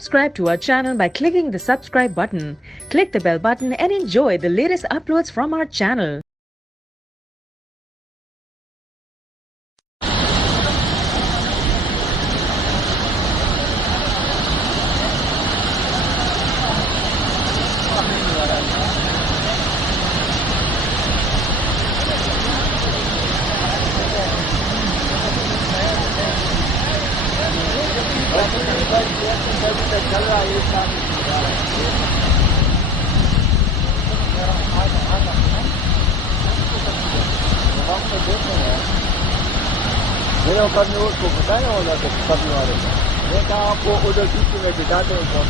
Subscribe to our channel by clicking the subscribe button. Click the bell button and enjoy the latest uploads from our channel. मेरे औकात में उसको बताया होगा तो करने वाले मैं कहा आपको उधर पीछे में दिखाते हैं कौन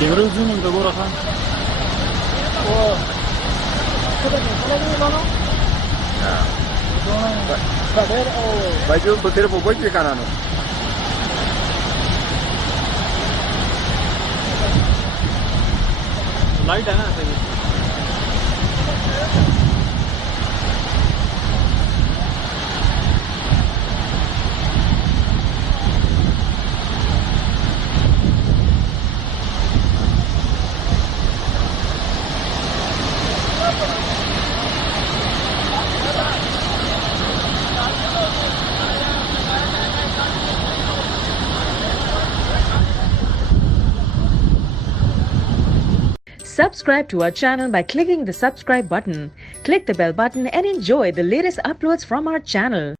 कैमरा जूम इन दगो रखा वो baju betul betul di kanan. Light है ना सही Subscribe to our channel by clicking the subscribe button. Click the bell button and enjoy the latest uploads from our channel.